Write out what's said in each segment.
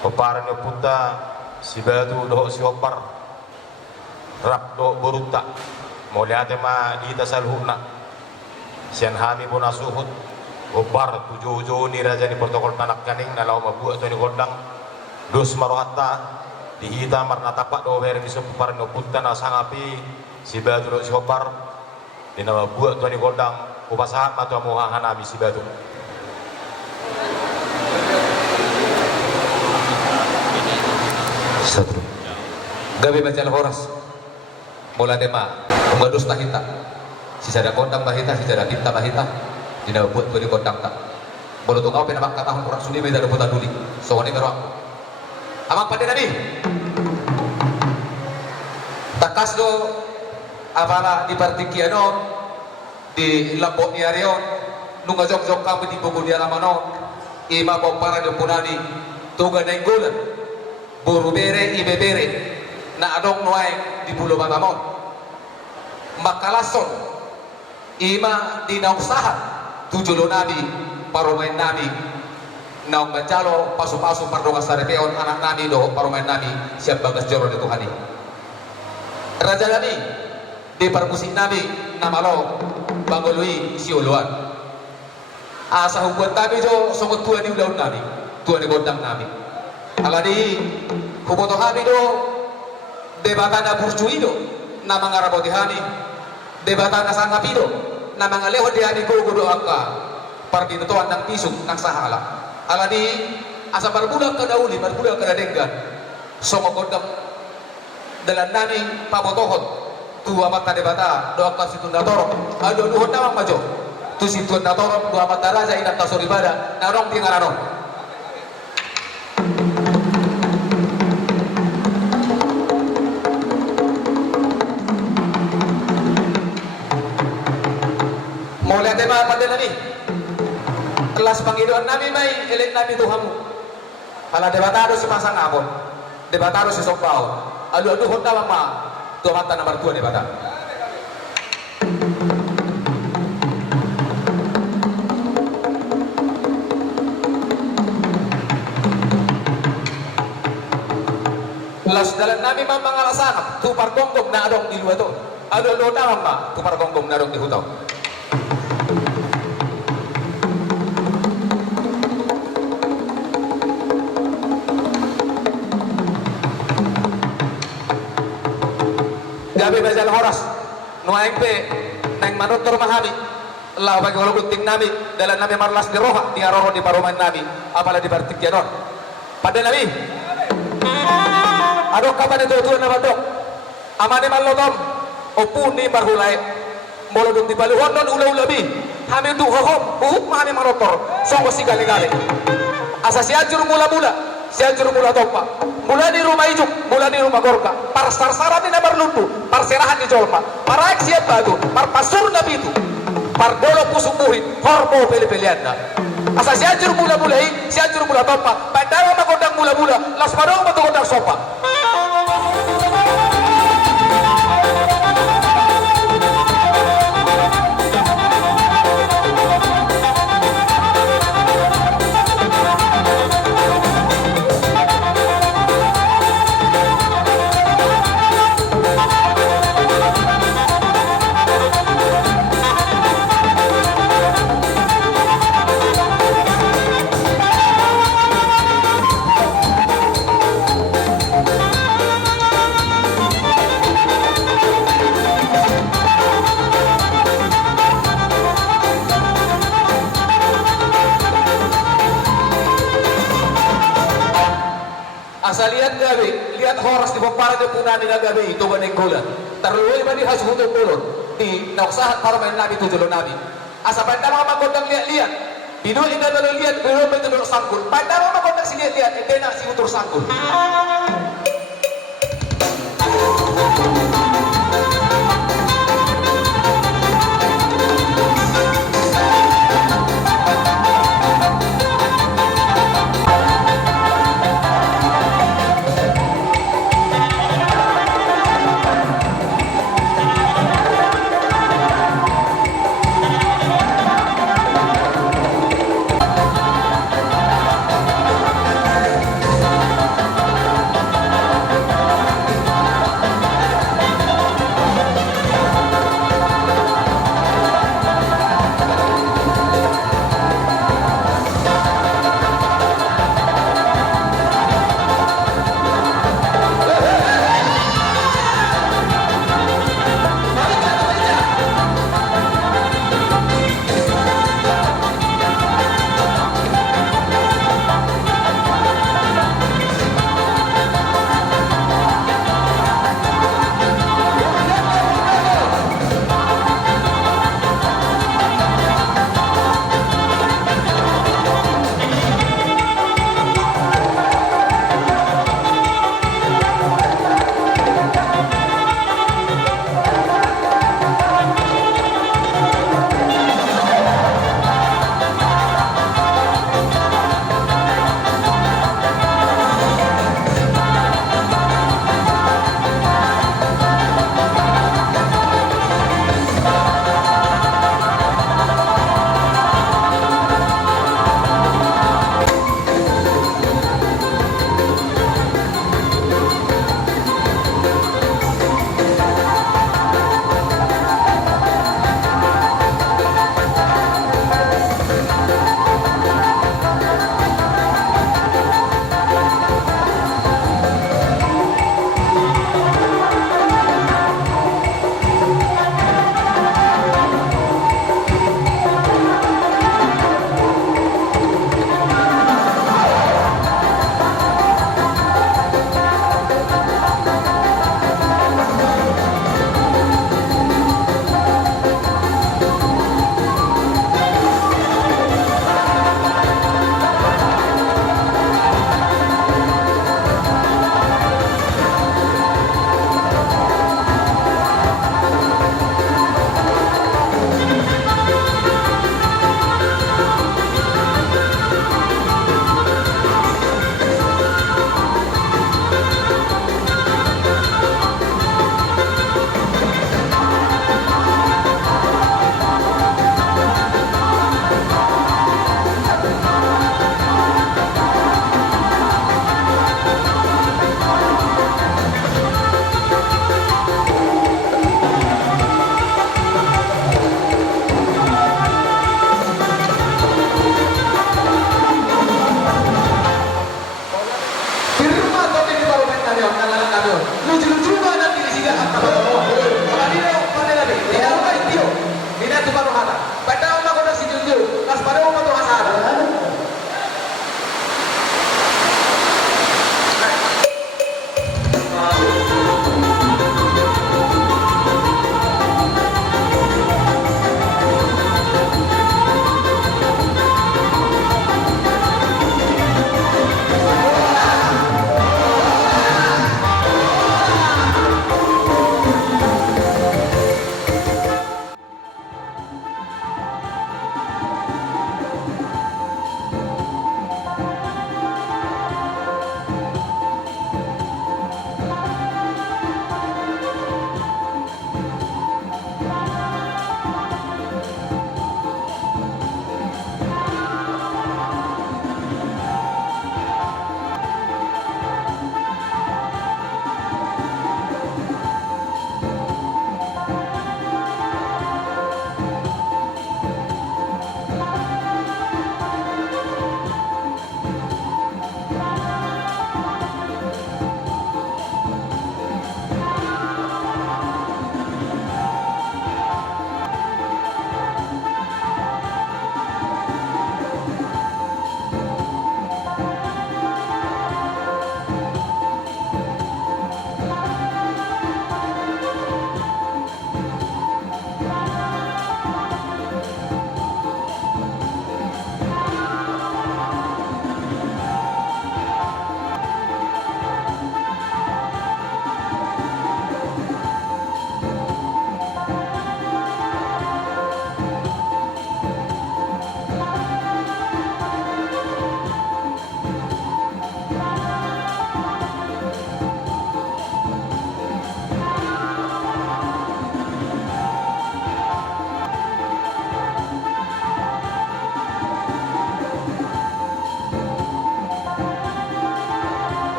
Paparanyo punta si batu doh si opar rap do borutta moliate ma dita salhuna sian hami bona suhut opar tujuh ni raja ni protokol tanak kaning nalau mabuat to ni gondang dos marohatta dihita marna tapak do ber bisu paparanyo punta na sangapi si batu do si opar dina mabuat to ni gondang upasahat matu amuhahan ami si batu. Satu gabi baca horas mula dema mengadus tahita si sada kondang bahita si sada tinta bahita dina buat beli kondang tak bolo tungau pena mak katahun kurang suni beda puta duli songone karo aku amang pada nabi takas do apala di partikiano di lambok ni arion nunga jok kami di buku di alamano ima bau para do punani tuga nenggulan buru bere ibe bere na adong noai di Pulau Batamon makalason ima di nausaha tujulo nabi paromain nabi naung bancalo pasu-pasu pardonga sarepeon anak nabi do paromain nabi siap bagas joro di Tuhani raja nabi di permusik nabi namalo bangolui siuluan asa hubuat nabi jo songot tua di ulaun nabi tua di gondang nabi aladi huboto hani do debatana burcuido na mga rabotihani debatana sangapido na mga lehotihani gugudo angka partinutuan ng pisog ng sahala aladi asa barbudak kada uli barbudak kada denggan somogondang dalan nani pamotohon tua mata debata do angka situndatoron ado duhon namang majo tu situndatoron dua mata raja inak tasoribada narong tingaranon mulai tema pada nani kelas panggiluan nami may elek nami tuhamu ala debatado si pasang abon debatado si sopao adu honda mama tu mata nomor 2 debata kelas dalam nami mamang alasanap tu pargonggong na adong di luar tu adu honda mama tu pargonggong na adong di hutau gabi bajal horas nuaing pe nang manutur mahami Allah bagi walau gunting nabi dalam nabi marlas di roha di aroro di paruman nabi apalah di bartik janon pada nabi adok kapan itu tuan nabadok amane malotom opuni barhulai molodong di baluhon non ula-ulabi hamil tu hohom uhuk mahami marotor songko si gali-gali asa siajur mula-mula siajur mula tompa mula di rumah ijuk mula di rumah gorka par sarsara di nabar lundu par serahan di jolma par aik siap bagu par pasur nabi itu par dolo pusuk muhit hormo pele-peleanda asa siajur mula-mulai siajur mula tompa pandara magodang mula-mula las padong matugodang sopa asa lihat gabi, lihat horas di pampara di punani na gabi itu baning gulan. Terluwi ba di hasbuto pulon di nauksahan para main nabi tujulo nabi. Asa pada mga magondang lihat-lihat. Bidu ina dalo lihat, bidu ba tulo sangkul. Pada mga magondang si lihat-lihat, ente na si utur sangkul.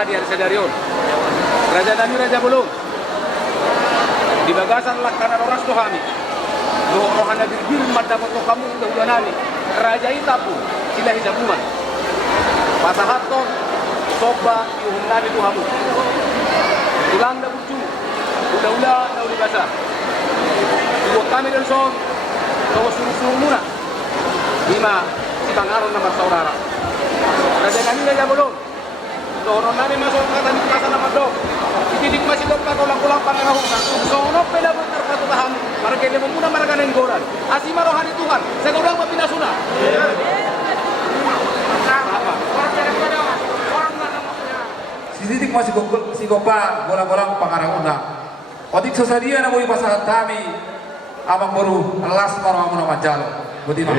saudara di Arsadarion. Raja nami raja belum. Di bagasan lakana oras to kami. Do rohana birbir madda to kamu udah nami. Raja itapu sila hisabuman. Pasahaton soba yuhum nami tu hamu. Tulang da bucu. Udah na uli basa. Buat kami dan son. Kau suruh muna. Lima si pangaron nama saudara. Raja kami raja belum. Doron nami masuk kata di kasa nama do. Titik masih do pakulang-kulang pangarahon. Sono pela benar katu paham. Marga ile muna marga nenggoran. Asima rohani Tuhan. Saya ulang mapinasuna. Si titik masih si gopa bola-bola pangarahon. Otik sesadia na mo ipasahan kami. Abang baru alas para mo na majalo. Buti na.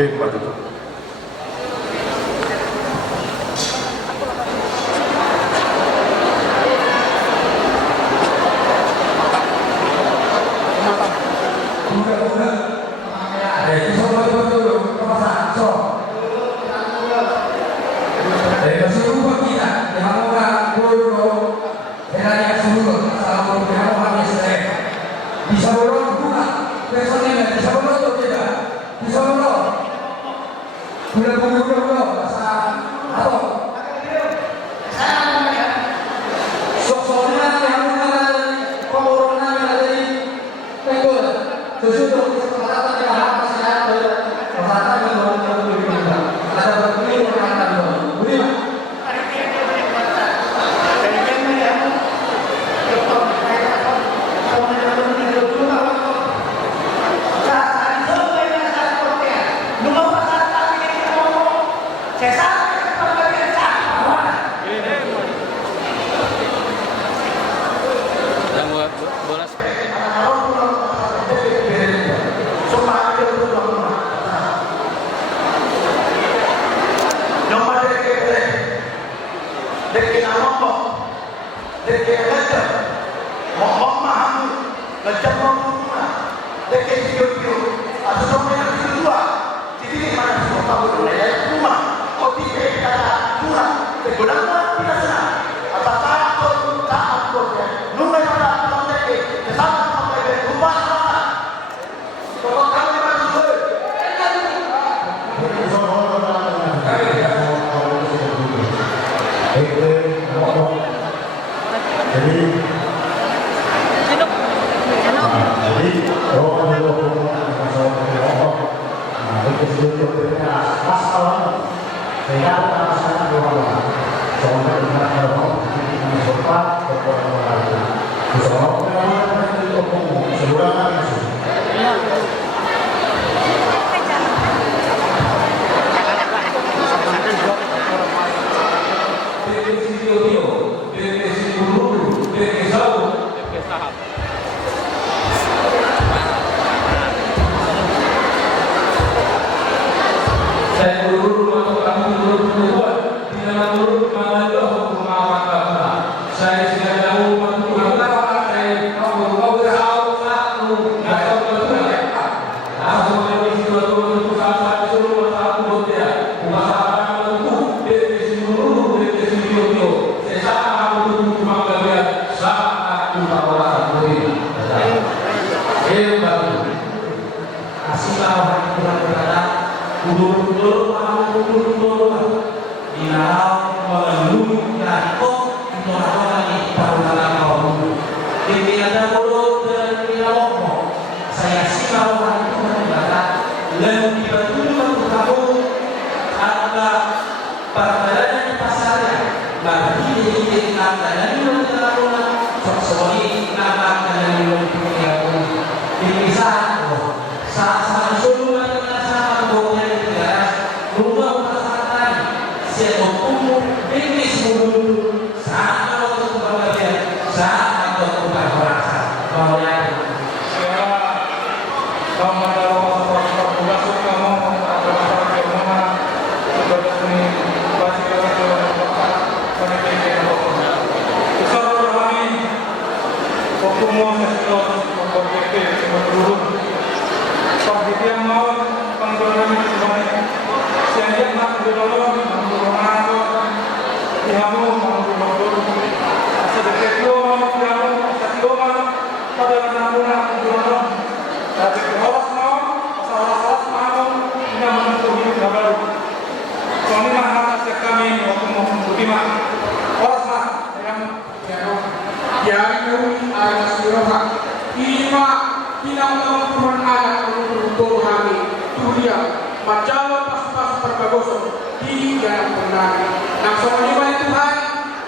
pinang-pinang anak menurut kami Tulia Majalo pas-pas perbagoso di dalam pendari nang soalnya banyak Tuhan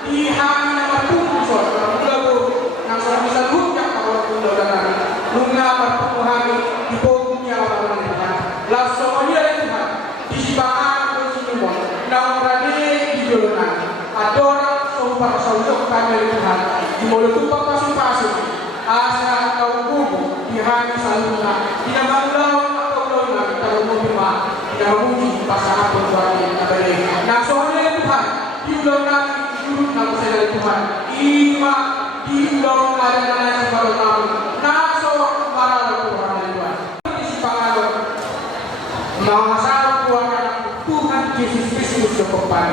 di hari nama pungso mula-mula nang soalnya bisa lunjak awal pula dan lunga perpuluhani di bawahnya orang Tuhan lah soalnya Tuhan di sibaan konsinumon nang rade di jolonan adora sompar saudok kami Tuhan di mulut tumpah pasung-pasung asa kau bubu di hari saluna tidak mengelawan atau lawan kita rumah tidak memuji pasangan perempuan yang kabeli nah soalnya Tuhan di ulang nanti jurut nama saya Tuhan ima di ulang ada yang baru tahu nah soal marah Tuhan Tuhan isi pangalon mahasiswa Tuhan Tuhan Yesus Kristus depan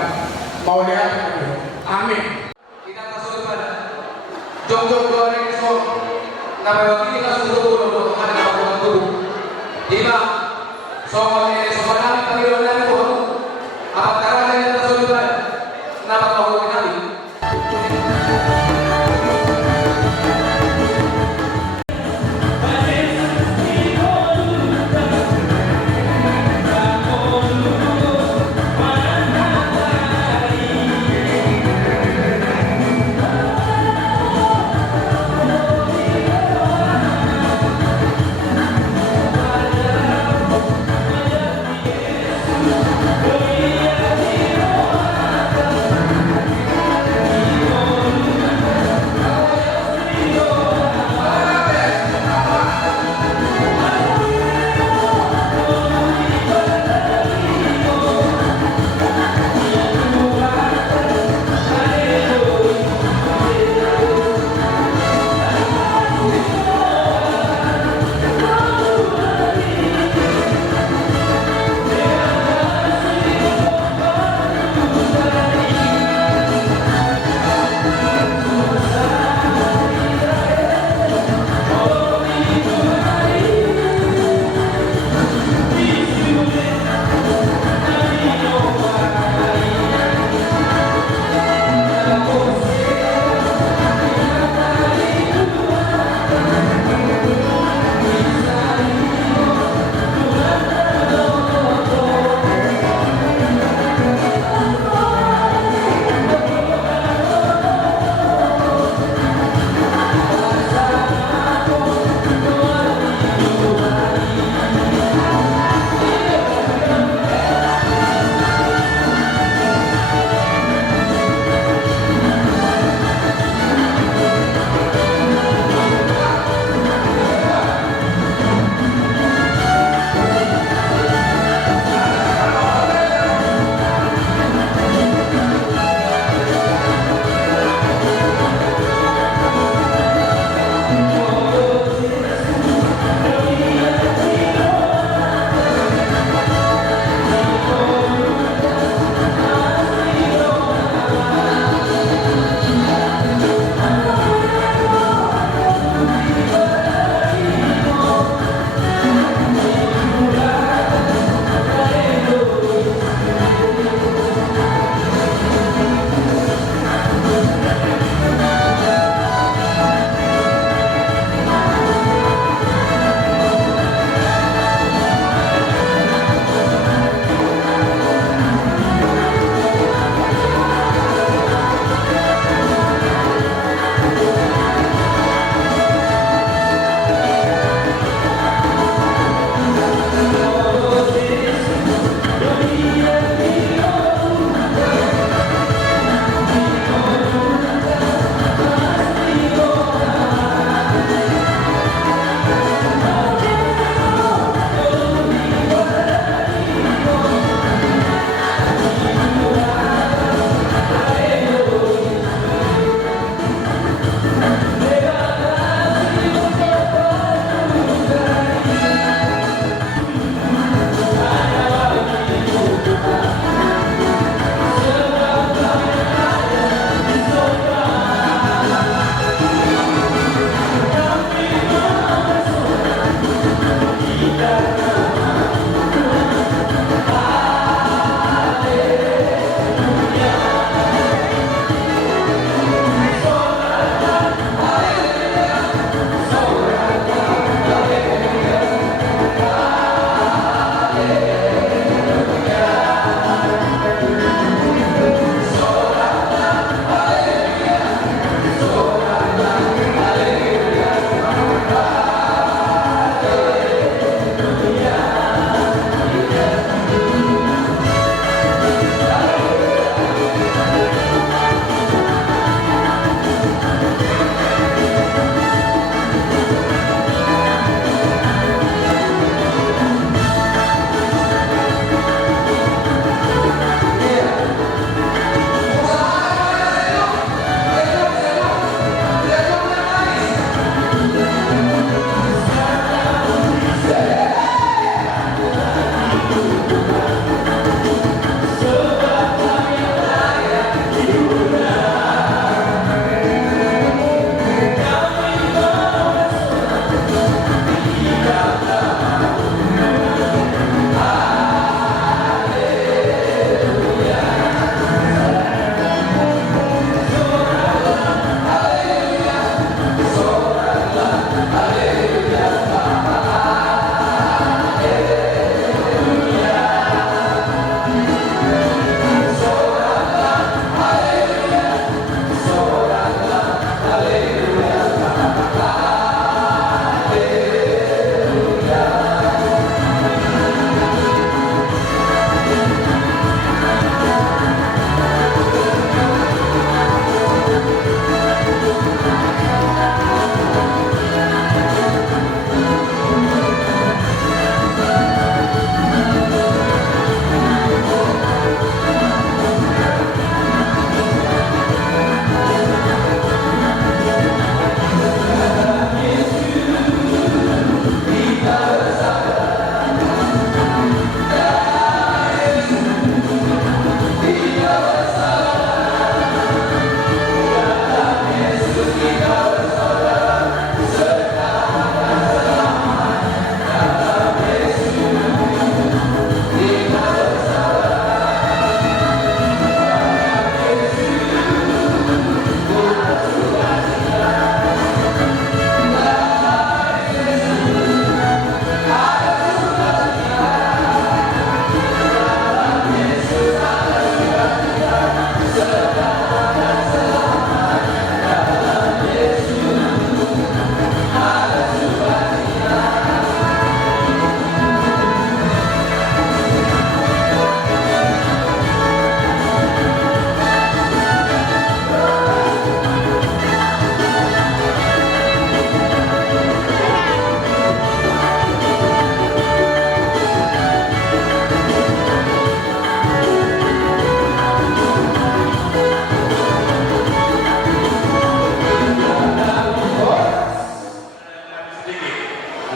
mau lihat amin kita masuk kepada jong-jong goreng so nama kita sudah dulu ada kawan tubuh lima soalnya soalnya panggilan dari Tuhan apa karena yang tersebut nama Tuhan kami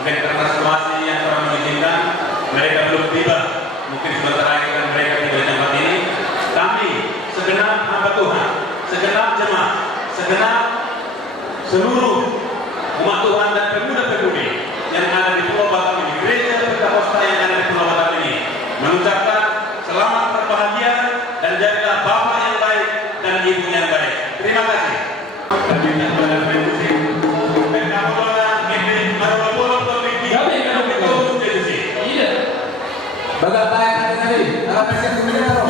mungkin karena situasi yang kurang mengizinkan mereka belum tiba, mungkin sebentar lagi kan mereka tiba di tempat ini. Kami segenap hamba Tuhan, segenap jemaat, segenap seluruh umat Tuhan dan pemuda-pemudi yang ada di Pulau Batam ini, gereja Pentakosta yang ada di Pulau Batam ini, mengucapkan selamat berbahagia dan jadilah bapak yang baik dan ibu yang baik. Terima kasih. Terima kasih. Bagaimana tadi? Dalam persiap kemudian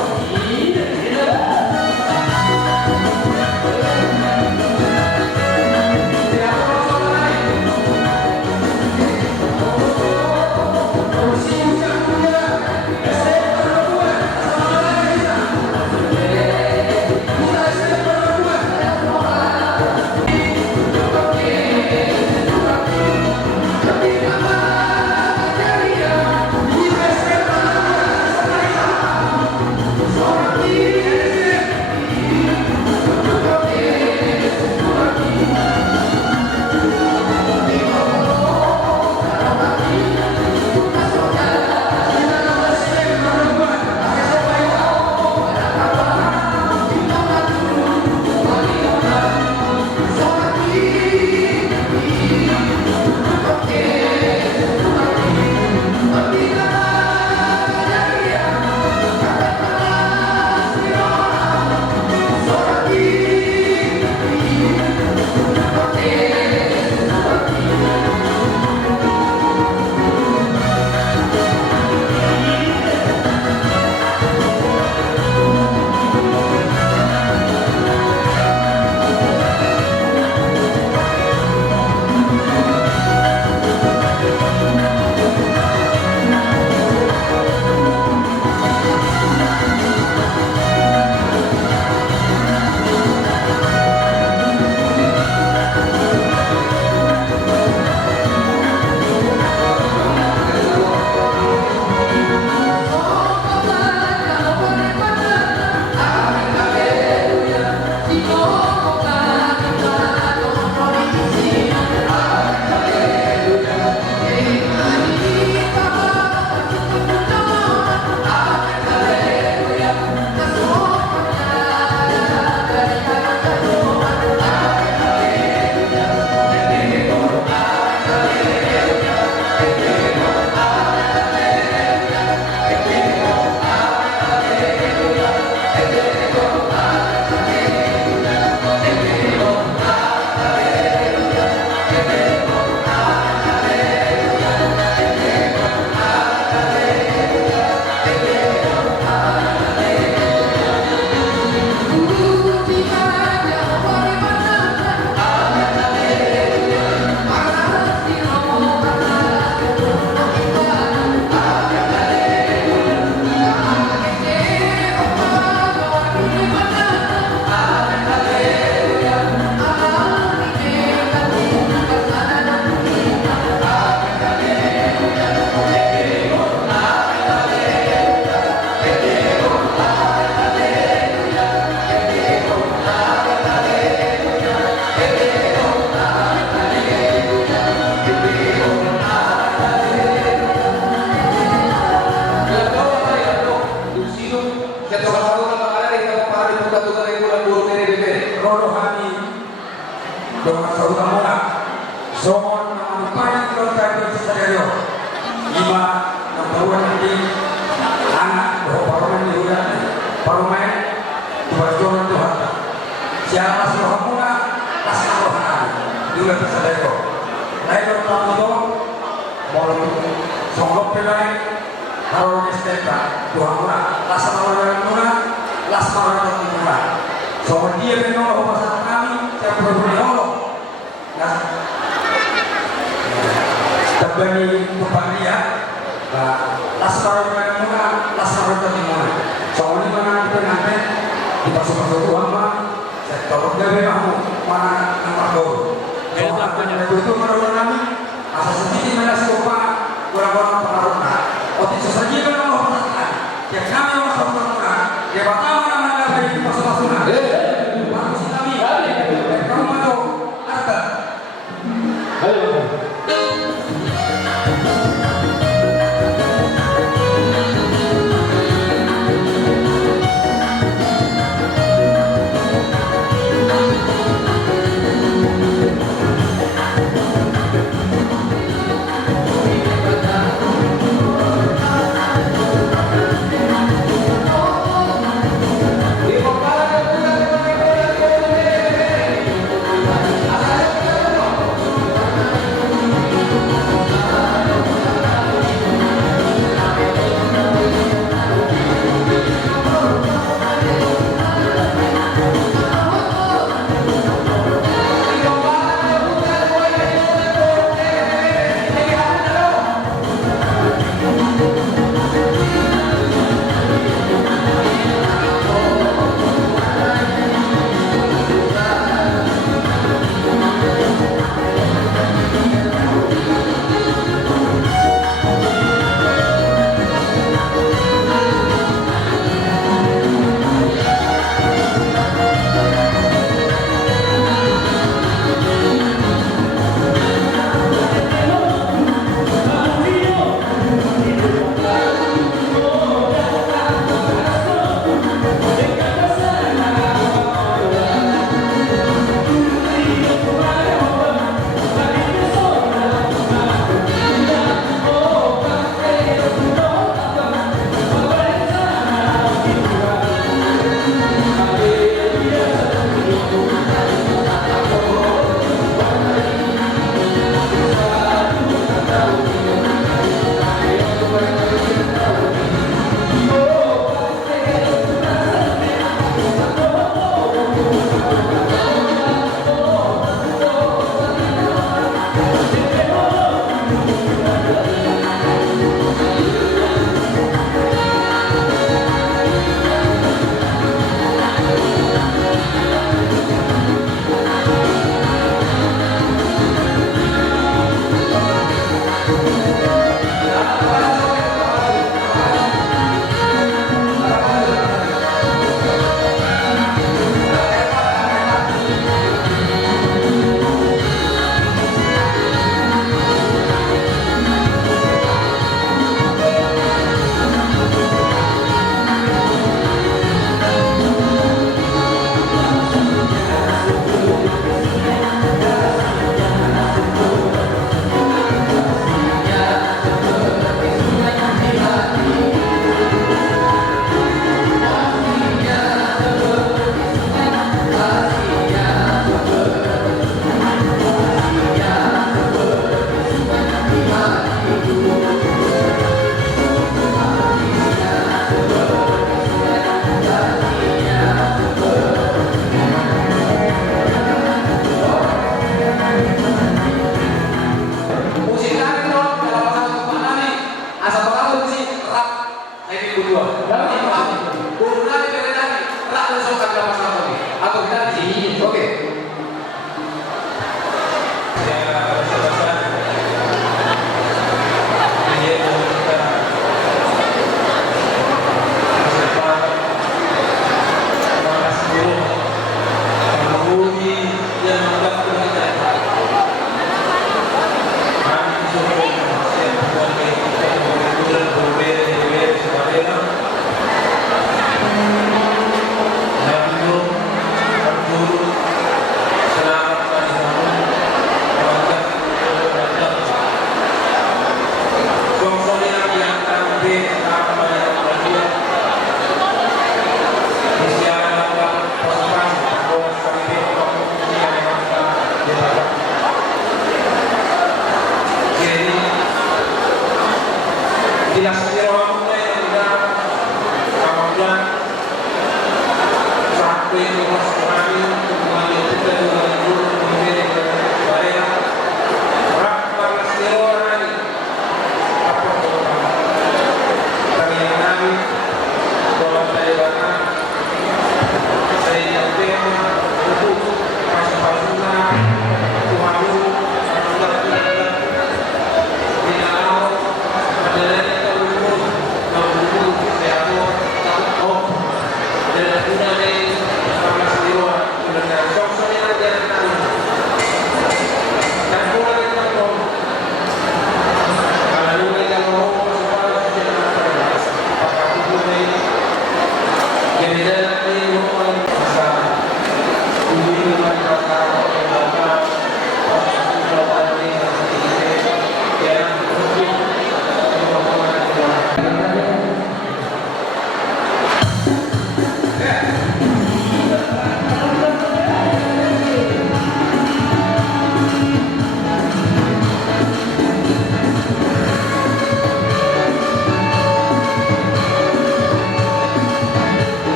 Halo.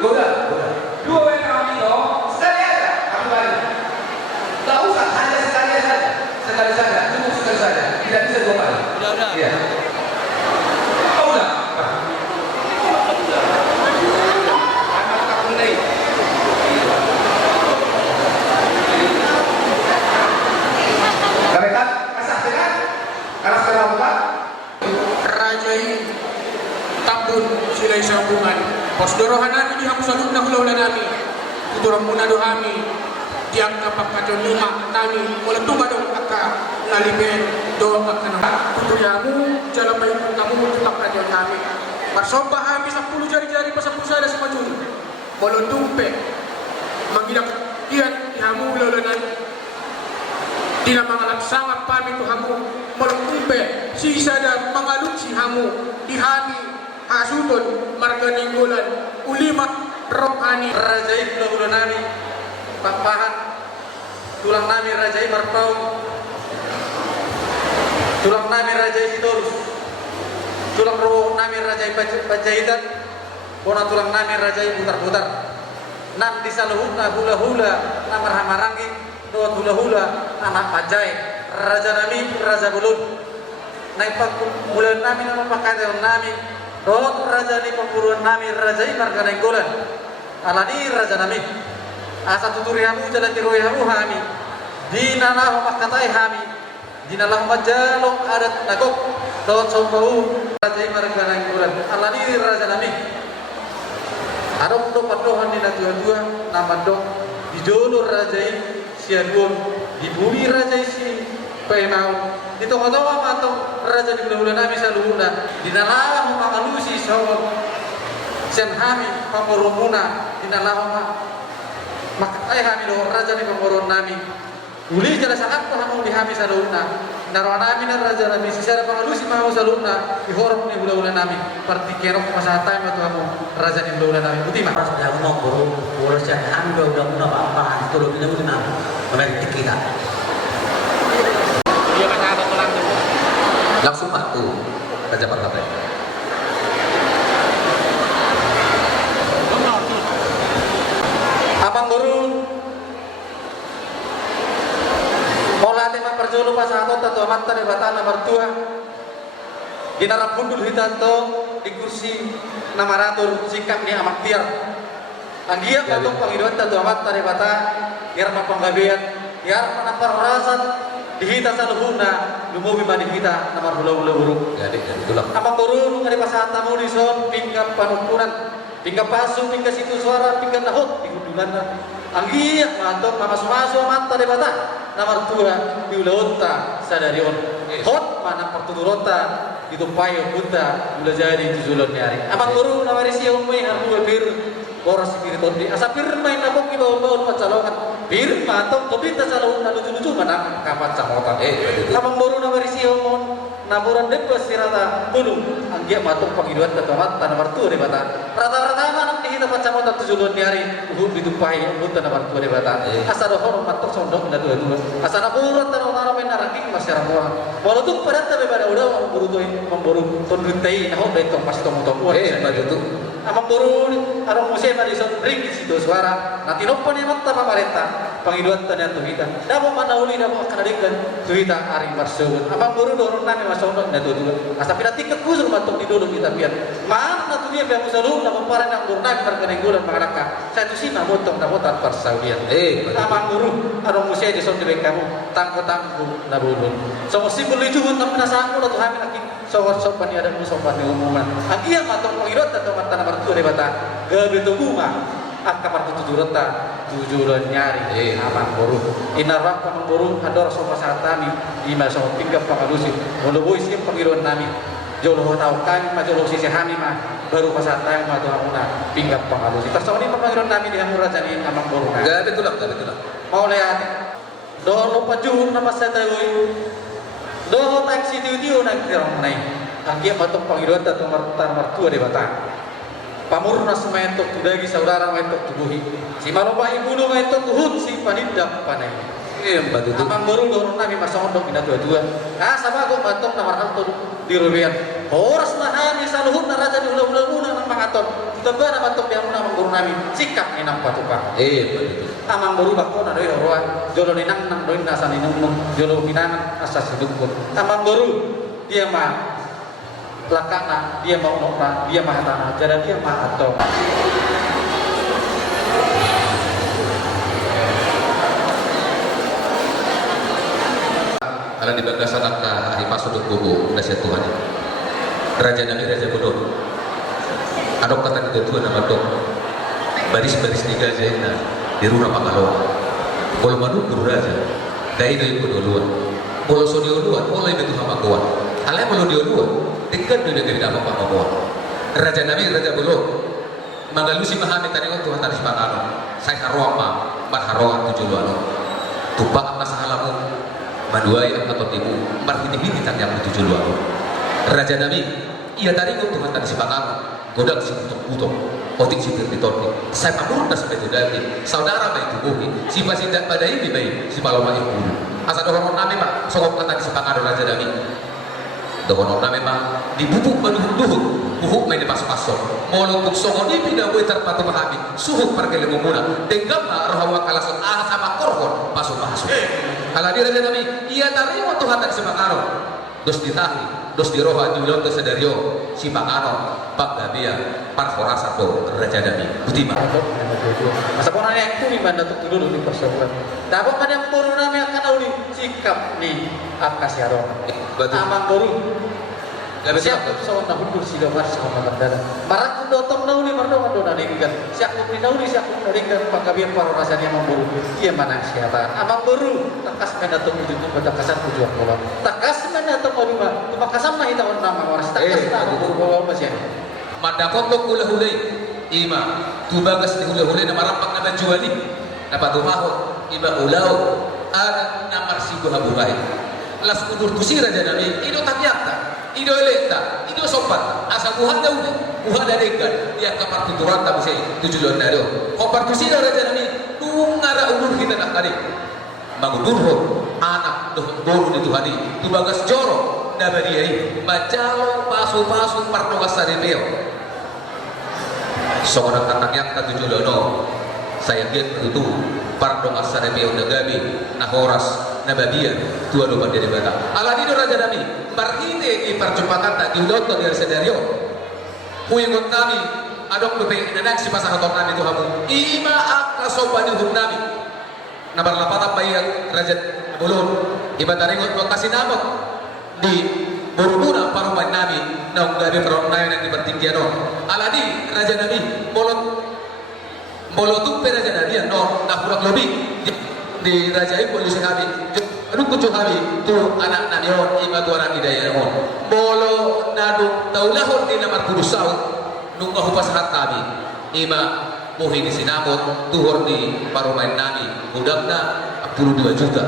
Goda. Dua yang kami dong. Sekali aja, kami balik. Tak usah, hanya sekali saja. Sekali saja, cukup sekali saja. Tidak bisa dua kali. Udah. Iya. Oh, udah. Anak tak mulai. Karetan, kasah dengan karena sekarang bukan. Rajai tabun silai sambungan pos dorohanami di hamsalun na hulaw nami kuturang muna dohami diang kapak kajon lima nami mula tumadong aka naliben doang aka na kutuyamu jalan bayi kamu mututak kajon nami marsomba hami 10 jari-jari pasapul sada sa majun molon tumpe mangidak iyan ihamu lolonan Dina mangalap sangat pami tu hamu melumpe sisa dan mengalut si hamu dihami hasutun marga ninggulan ulimat rohani Rajai pulau nami papahan tulang nami rajai marpau tulang nami rajai sitorus tulang roh nami rajai pajahitan pona tulang nami rajai putar-putar nam disaluhuna hula-hula namar hamarangi doa hula-hula anak pajai raja nami raja bulun naik bulan nami nama pakaian nami doa raja ni pemburuan nami raja marga nenggolan alani raja nami asa tuturi hamu jalan tiroi hamu hami dinalah makatai hami dinalah majalo adat nagok doa sombau raja marga nenggolan alani raja nami adok do padohan dina dua-dua nama dok dijolur rajai siagun dibuli raja isi paimau di toko-toko matong raja di bulan-bulan nami saluhuna dinalah mangalusi sawal sen hami pamoromuna dinalah makatai hami do raja di pamoron nami uli jala sangat hamu di hami saluhuna naruh nami na raja nami secara pangalusi mau saluhuna di horom di bulan-bulan nami parti kerok masahatai matu hamu raja di bulan nami butima pas dah mau boros yang ambil udah muna apa turun ini muna mereka kita Dia kata apa tulang tu? Langsung matu Raja Partai. Abang guru Mola tema perjolo pasato tato amanta de batana mertua dinarap bundul hitanto di kursi namaratur sikap ni amak tiar anggia patung pangidon tato amanta de bata biar mapanggabian biar menampar rasan dihita saluhuna lumubi badi kita namar hula-hula buruk Jadi itulah. abang guru ngari pasata mo dison pingkap panungkuran pingkap pasu pingkap situ suara pingkap nahot ikudulan anggia matok mamas-masu mata de bata namar tua diulauta sadarion hot mana pertuturota itu payo buta ulah jadi tuzulon hari abang guru namari siya umay harbu bir boros spiriton di asa pir main nabok ki bawa-bawa pacalongan pir matok tobita salon lucu-lucu mana kapan camotan abang guru namari siya umon naburan debas sirata bulung anggia matok pangiduan katamat tanah martu de bata rata-rata mana dihita pacamota tuzulon hari uhum ditupai buta tanah martu de bata asa dohor matok sondok na dua-dua asa naburan tanah main narangking masyarakat walaupun pada tabe pada udah memburu tondutai nah udah itu pasti tomo-tomo Begitu. abang guru arong musim ada iso ring di situ suara nanti nopo ni mata pamarenta pangiduan tanah tuhita dabo mana uli dabo kanadikan tuhita ari marsubun abang guru dorong nami masondok na dua-dua asa pina tiket kusur matok di dulu kita pian mana na tunia biar musalum na pamparan ang gurna perkeneng gulan makaraka saya tu sina motong na motan parsaudian abang guru arong musim di son di kamu tangko-tangko na bulun so simbol itu untuk penasaran ko tuhan lagi sopan ni ada sopan ni umuman agia matok pangidot atau mata nomor 2 de bata gabe to bunga akapar tujuran nyari abang guru inarak pang guru ador so pasatami ima so pinggap pangalusi mulu boy sih pangidot nami jolo tau kami majolo sisi hami mah baru pasatami mah to amuna pinggap pangalusi tersauni pangidot nami di hamura jani abang guru Gak betul lah. mau lihat dolo pajuhun nama setawi doho taksi tiu-tiu nak tirong nai angkia batok pangidot atau martua de batang pamurna sementok tudagi saudara mentok tubuhi si malomba ibu do mentok tuhun si panidap panai Begitu. amang baru dorong nami masa ondok ina dua-dua sama kok batok namar hantu di rubian horas nahani saluhun na raja di ulah-ulah mangaton kita bana batok yang nama guru nami sikap enam patuka betul. amang guru bakto na doi roa jolo ninang nang doi nasan inung jolo minang asas hidupku amang guru dia mah lakana dia mau nokna dia mah tanah jadi dia mah atau Ala di bagasan ka hari pasudut bubu nasihat Tuhan. Raja Nabi Raja Bodor. Adok kata kita Tuhan nama dok. Baris-baris di Gazaina di rumah Pangalo. Bolo madu guru raja. Dai itu ikut duluan. Bolo so duluan, bolo itu hama kuat. Alai bolo duluan. Tinggal dunia kita apa kuat. Raja Nabi Raja Bodor. Magalusi mahami tadi Tuhan tadi Pangalo. Saya haroa barharoa tujuan. Tupak masahalamu maduai atau tibu marhiti-hiti tanyang tujuh luar Raja Nabi ia tadi Tuhan tadi sepangang godang si putuk-putuk otik si pirpitorni saya pamurun das sampai tudati saudara baik tubuhi si tidak pada ini baik si paloma ibu asa dohon nami mak sokok kata di sepangang Raja Nabi dohon nami mak dibubuk maduhuk-duhuk buhuk main di pasok-pasok molok sokok di pindah gue terpatu pahami suhuk pergele mumuna denggam mak rohawak alasan sama korhon pasok-pasok kalau dia Raja Nabi, ia tarimo Tuhan tak sepakaro. Dos ditahi, dos diroha diulang ke sedario si pakaro, pak gabia, par forasa to Raja Nabi. Butima. masa pun yang itu di mana tuh dulu di persoalan. Dapat kan yang baru namanya akan uli sikap nih akasiaro. Betul. Amang baru. Gak bisa. Siap soal nahundur sila mar sama mandala. Barat pun dotong nauli mardo mando nadikan. Siap pun nauli siap pun nadikan pangkabian para rasanya amang baru. Ia mana siapa? Amang baru. Takas mendatang ujung berdakasan tujuan bola. Takas mendatang olima. Tupakasan mah hitawan nama waras. Takas nama baru bawa masih. Mandakotok hula-hulay ima tubagas di hula-hulay na marampak na banjuali na patumaho iba ulaw anak na marsigo habuhay las kudur kusi Raja Nabi ido takyata ido eleta ido sopat asa buhan daw buhan dadegan dia kapar tuturan tabi say tujuan nado kopar kusi Raja Nabi nung ngara ulur kita nak kali mangudurho anak dohon di Tuhani tubagas joro na bariyay majalo pasu-pasu parnogas saripeo seorang anak yang katujulono saya lihat itu parnogas saripeo nagabi nahoras nababian tua doban dari bata aladino Raja Nabi marhite di perjumpaan tak diudoto dari sedario huyungot kami adok lupe nanak si pasaraton kami tuhamu ima akna sobani hum nami nabarlapatan bayat Raja Bulun iba taringot lokasi namok di Borumuna paruman nabi naung gabi peronai yang dipertinggian aladi Raja Nabi molotup Raja Nabi no nahurak lebih di Raja Ibu Lusi Habi anu kucu Habi tu anak nabi ima tuaran hidayah bolo nadu taulahon di namar kurusau nunggu hupas hat kami ima muhi di sinamot tuhor di paruman nabi budakna 42 juta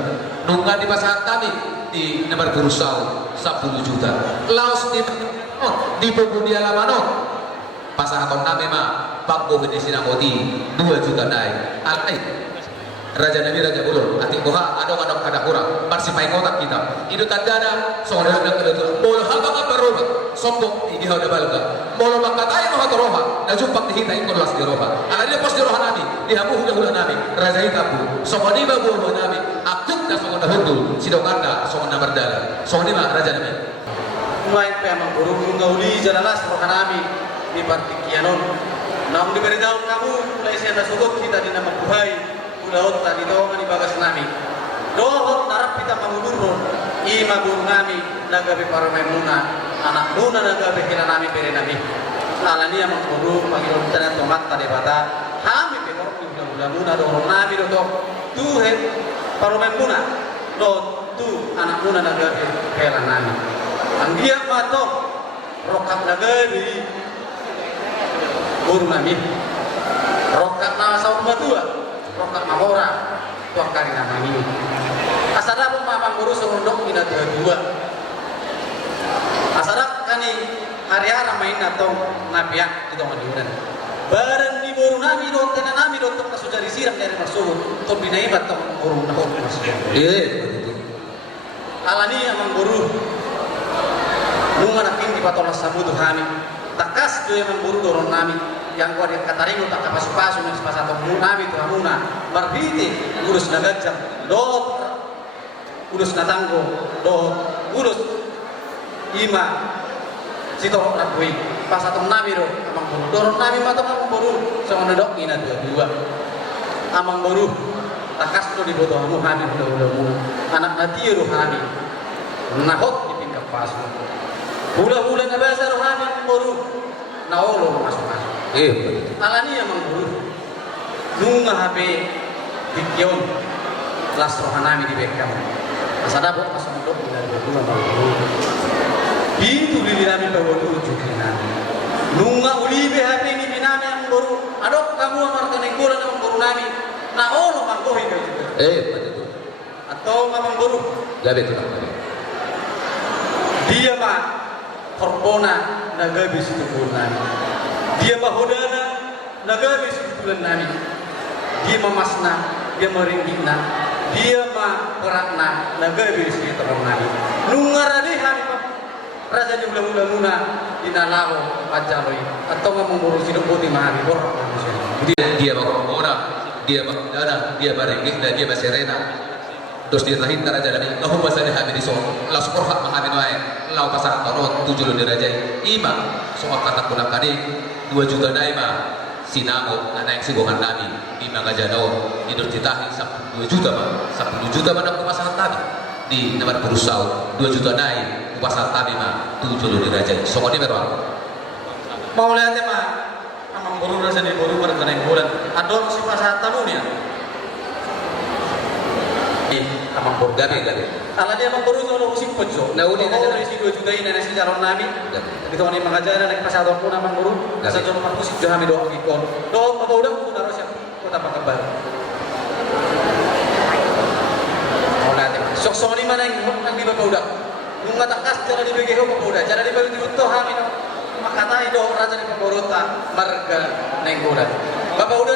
nunggu di pasar kami di nomor kurusau 10 juta laos di buku di alamano pasar aton nami mah pak bohong di sinamoti 2 juta naik alai Raja Nabi Raja Bulur ati boha adong kada kurang parsipai kotak kita itu tandana sore nak kebetulan bol haba ka baroba sombong di hauda balga bol bakatai no hatoroha na jumpak di hita ikon las di roha ala dia pos di roha nabi di hamu hula nabi Raja Itabu sokoni ba bol nabi akut na sokona hundul sidokanda sokona berdala sokoni ma Raja Nabi Mulai pemang guru ngauli jalanas roha nabi di partikianon namun diberitahu kamu mulai saya nasubuk kita di nama buhay laut tadi doang di bagas nami dohot narap kita mengudurun ima guru nami nagabe para memuna anak muna nagabe kina nami pere nami alani yang mengudur panggil kita tomat tadi bata kami pekor udah muna dohon nami dohot tuhen para memuna do tu anak muna nagabe kira nami anggia pato rokat nagabe guru nami rokat nama saum dua rokat mahora tuang kari nama ini asada pun mamang guru serundok ina dua asada kani hari-hari main atau nabiak itu madiuran bareng di boru nami do tena nami do tok sudah disiram dari masuhun tok binai batong guru nahon masjid alani amang guru nungan akin di patola sabudu hani takas do yang memburu dorong nami yang gua dia kataringo tak kapas-pasu nih pas atau nami tu amuna marbiti urus nagajam do urus natanggo do urus ima sito rakui pas atau nami do amang buru dorong nami mata amang buru sama nedok ina dua amang buru takas do di bodoh amu hani udah anak nati rohani nahot di pingkap pasu hula-hula na bahasa rohani buru naolo masuk-masuk alani yang mengguru nunga HP dikion las rohanami di bekam asada bok masuk dok dari dulu mengguru itu dilirami bawolu jukinami nunga ulibe HP ini binami yang mengguru adok kamu amarkan enggola yang mengguru nami naolo mangkohi kau juga betul. atau mengguru Gabe itu kan. dia mah korpona nagabi situ nami dia mahodana nagabi situ nami dia memasna dia meringgina dia mah perakna nagabi situ nami nungarade hari raja di ulah-ulah muna dinalaho ajaloi atau ngomong hidup boti mahari borok Dia korpona, dia mahodana, dia meringgina, dia serena. Terus dia lahir raja dari lahu basani hamidi so la sporha mahami noe lau pasar tono 7 dirajai ima so kata kuna kali 2 juta daima sinamo anak yang sigongan nabi ima ngajano hidup ditahi 2 juta mah 10 juta mana ku pasar tadi di nomor berusau 2 juta naik ku pasar tadi mah 7 dirajai so ini berapa mau lihat mah amang buru raja di buru pada naik bulan adon si pasar tamunya amang buru gabe ala dia amang buru kalau usik pejo Nah, uli aja dari si 2 juta ini dari si calon nami gitu ini mengajar naik pasar pun amang buru asal jono mah usik jono doa ikon doa apa udah pun harus ya kota Pakebar mau nanti sok sok ni mana yang di bapak udah nunga takas cara di BGH bapak udah cara di BGH itu hamin makatai do raja di Pemborota marga nenggoda bapak udah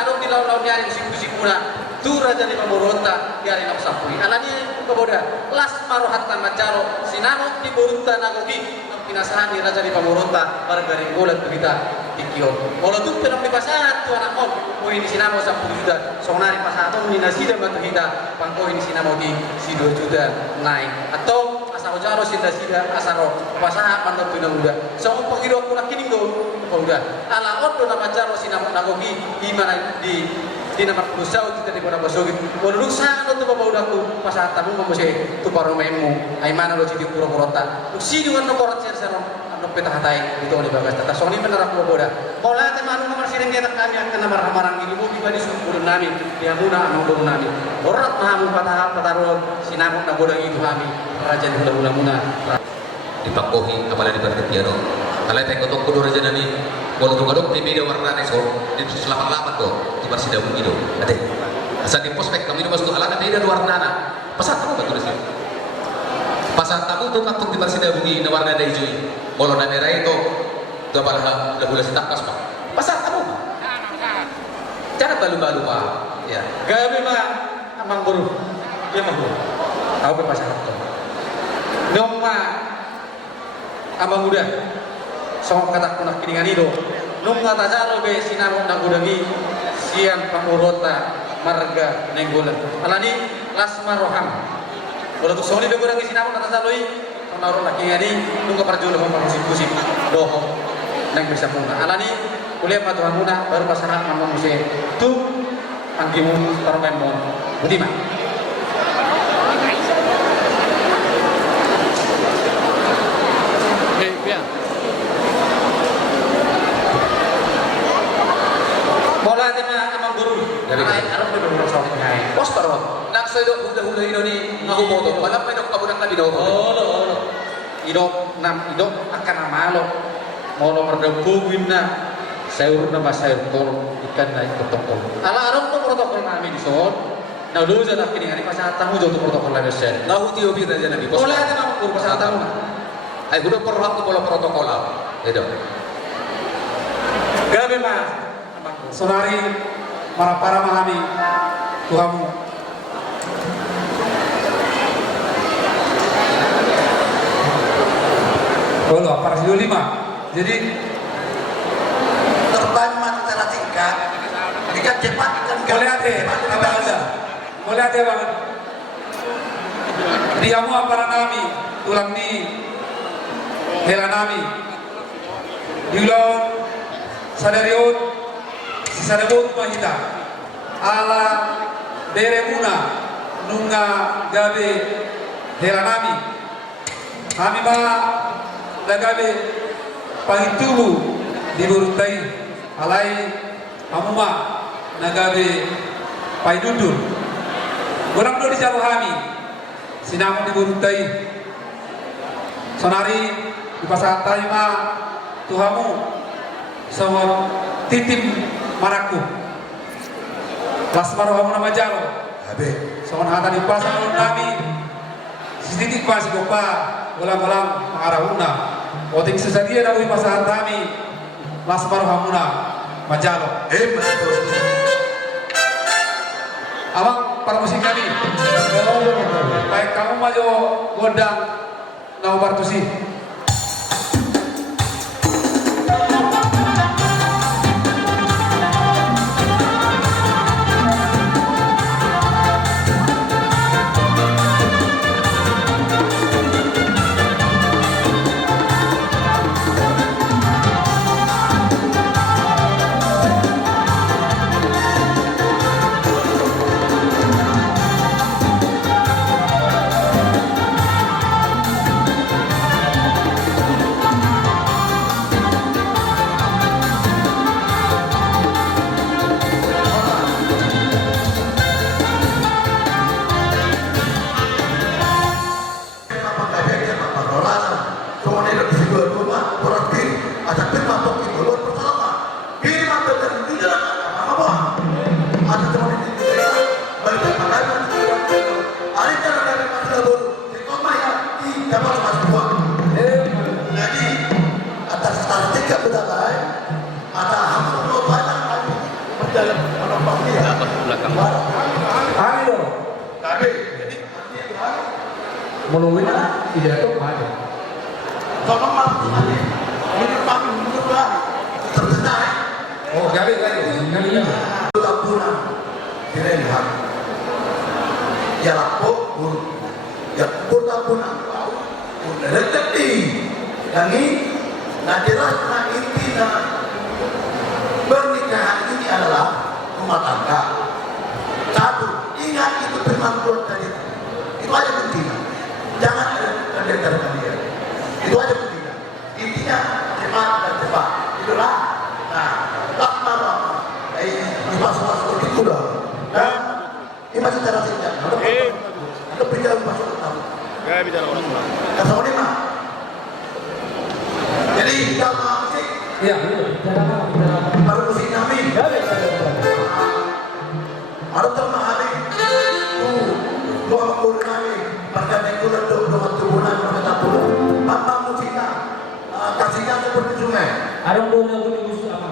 ada di laut-laut nyari siku-sikuna tu raja di Pemborota dari nak sapui alani keboda las marohat tamajaro sinano di Borota nagogi pinasahan di raja di Pemborota marga nenggoda kita dikion kalau tu penok di pasar tu anak on mau ini sinamo 10 juta sonari pasar atau ini nasi dan batu kita pangko ini sinamo di si 2 juta naik atau asal jaro sida-sida asaro pasaha manut tuna muda so pagiro ko nakini do udah ala odo nama jaro sinamo nagogi di mana di nama pusau kita di kota Basogi kalau sana tu bapak udahku pasaha tamu mamose tu paro memu ai mana lo citi pura-purota si dengan nomor serseron anu peta hatai itu di bagas tata soni benar aku boda pola te manu nomor sireng kita kami akan marang-marang ilmu di suku nami dia muna anu nami orat mahamu patah pataron sinamo nagoda itu kami raja di muna dipakohi apalagi di Perketiano kalau tengok tok kudu raja nami kalau tukadok di media warna neso di selamat tuh di masih daun itu ada asal di prospek kami itu masuk alana beda warna na pasar tamu betul sih pasar tamu tuh katung di masih daun ini warna dari hijau kalau na merah itu gabal ha lagu lasi takas pak pasar tamu cara balu-balu pak ya gabe mah amang buru dia mah buru tahu ke pasar itu nyoma amang udah sok kata kunak piningan itu nung kata jaro be sinamo nagudangi siang Pemborota marga nenggolan alani lasma roham kalau tu soli be gudangi sinamo kata jaloi naruh laki ngani nung keperjuang mau musik-musik doho neng bisa muna alani kuliah matuhan muna baru pasangan mamang musik tu angkimu taromemo budiman bola tema amang guru arep bener sok nyai pos paro nak sedo hula-hula ini ngaku moto balap may dok kabudang nabi daw idok nam idok akan amalo molo merdegu winna sayur nama sayur tol ikan naik protokol ala arep to protokol kami di son nah dulu jadi kini hari pas tamu jauh protokol lagi sen ngaku tiobi raja nabi pos bola tema guru pas tamu ay kudu perhak tu bola protokol itu gabe mah Saudari para mahami Tuhanmu Bolo, para 5 Jadi terbanyak secara singkat, jika cepat dan boleh ada, apa ada? Boleh ada banget. Diamu para nami, tulang di hela nami. Diulon sadarion sisadabot mahita ala beremuna nunga gabe hela nami. Kami ba nagabe pangitubu di Buruntai alai amuma nagabe paidudur. Kurang do di jauh kami sinamu di Buruntai sonari di pasar taima tuhamu sama titim maraku lasmaro hamu nama jalo Habe, son hata di pasar kami sititik pasi gopa ulang-ulang mengarahuna otik sesadia na ui pasar kami lasmaro hamuna majalo betul. awang para musik kami baik kamu maju godang nau bartusi ayo melalui tidak itu ada oh gawe kalinya Ya lapor, ya kota pun angkau, udah leteti, yang ini, na inti pernikahan ini adalah rumah tangga. Satu, ingat itu firman Tuhan tadi, itu aja pentingnya. Jangan ada terhadap dia, itu aja pentingnya. Intinya cepat dan cepat, itulah. Nah, lama, di masa-masa itu dah. Dan ini masih cara singkat. Ada berjalan masuk ke tamu. Gaya bicara orang tua. Kata lima. Jadi sama musik. iya Baru musik kami. Ada termahali. Dua puluh kami. Pergantian bulan 20 bulan mereka puluh. Apa musiknya? Kasihnya seperti sungai. ada boleh aku diusut apa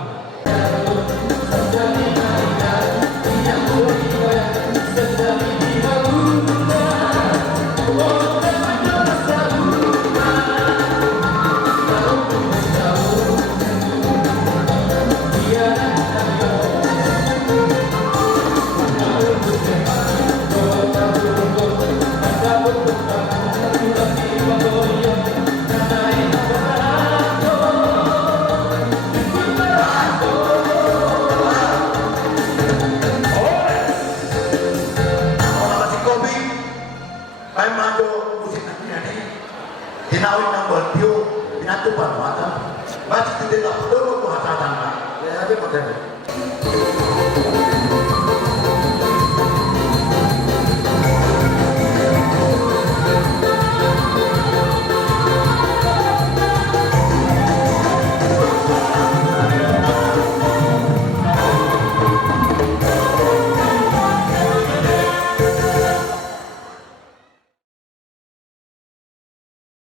Tinawin ng Bolpio, pinatupan mo ata. Bakit hindi ka po doon kung hatatan ka? Kaya di maganda.